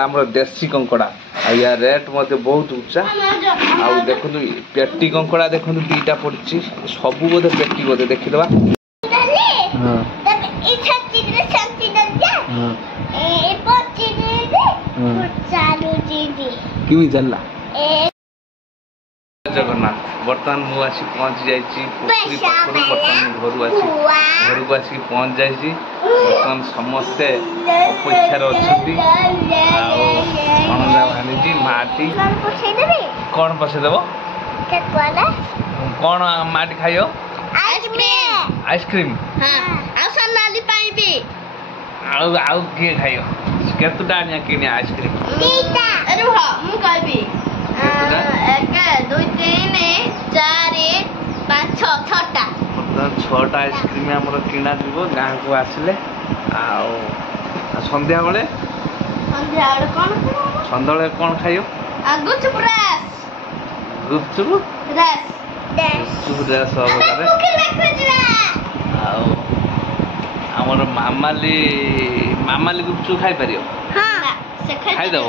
आमर देसी कंकड़ा या रेट मत बहुत उच्चा आउ देखु पेटी कंकड़ा देखु दीटा पड़ी सब बोधे पेटी बोधे देखीदे किमी जानला जगन्नाथ बर्तमान मु आसी पहुंच जाइए पोखरी पाखर बर्तमान घर को आसिक पहुंच जाइए बर्तमान समस्ते अपेक्षार अच्छा भणजा भाणी माटी कौन पसैदेव कौन माटी खाइयो आइसक्रीम आउ किए खाइयो केतुटा आनिया कि आइसक्रीम छटा आइसक्रीम आम किणा जीव गाँ को आसिले सन्ध्या बेले सन्ध्या कौन खाइयो गुपचुप आमर मामाली मामाली गुपचुप खाई पारियो खाइदेव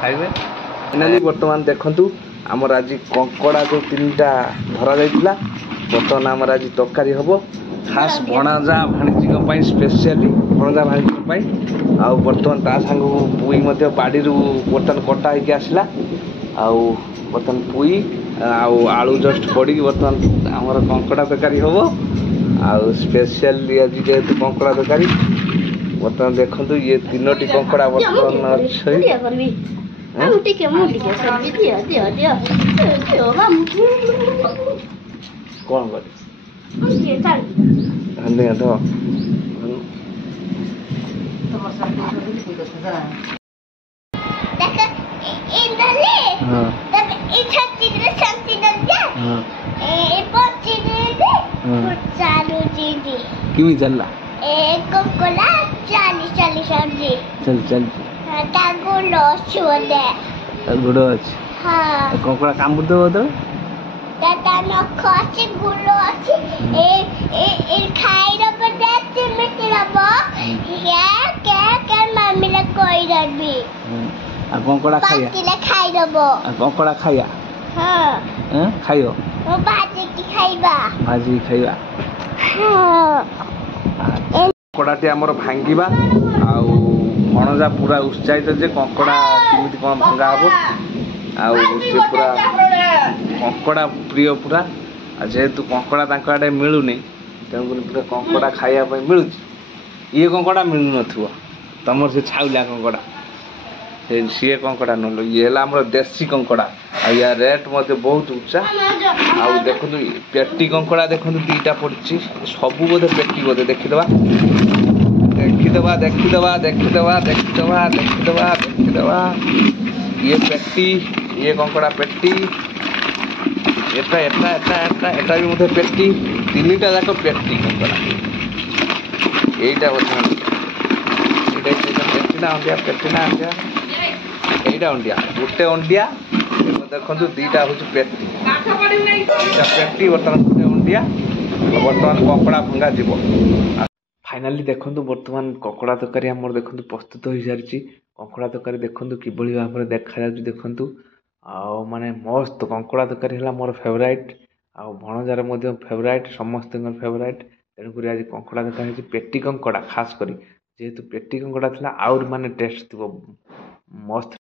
खाइबे फाइनाली बर्तमान देखु आमर आज कंकड़ा जो 3टा धरा जाइतिला बर्तमान आमर आज तरकारी हम खास भणजा भाणीजी स्पेशली भणजा भाणीजी आ बर्तमान ता सांग पुई बाड़ी बर्तमान कटा होगी आसला बर्तमान पुई आलू जस्ट पड़ी बर्तमान आमर कंकड़ा तरकारी हम आउ स्पेशली आज जेहेतु कंकड़ा तरकारी बर्तमान देखु ये 3टी कंकड़ा बर्तमान अच्छी कौन कर किमी जानला चल चल गुड़ अच्छे कंकड़ा कामुड़ देव तो कंकड़ा कंकड़ा खाइया खाइयो भाजी खाइबा कंकड़ाटी आमर भांगा भणजा पूरा उत्साहित जे कंकड़ा केमी कौन भंगा हम से पूरा कंकड़ा प्रिय पूरा जेहेतु कंकड़ा आड़े मिलूनी तेणुक पूरा कंकड़ा खायापी मिलू ये कंकड़ा मिलू न तुम से छाउला कंकड़ा सी कंकड़ा नुल ये आमर देसी कंकड़ा या रेट मत बहुत उच्चा आउ देखु पेटी कंकड़ा देखु दीटा पड़ी सब बोधे पेटी बोधे देखीदे ये पेटी ये कंकड़ा पेटी एटा एटा एटा एटा एटा भी मुझे पेटी 3टा जाक पेटी कंकड़ा यहीटा पेटीना अंडिया पेटीना अंडिया यहीटा अंडिया गोटे अंडिया देखो 2टा हूँ पेटी 2टा पेटी बर्तमान गोटे अंडिया बर्तमान कंकड़ा भंगा जीव फाइनाली देखु बर्तमान कंकड़ा तरकारी आम देखु प्रस्तुत हो सारी कंकड़ा तरकारी देखु किभली भाव में देखा देखु माने मस्त कंकड़ा तरकारी है मोर फेवराइट आ भणजार फेवराइट समस्त फेवराइट तेणुक आज कंकड़ा तरकारी पेटी कंकड़ा खास करी जेहेतु पेटी कंकड़ा आउर माने टेस्ट थी मस्त।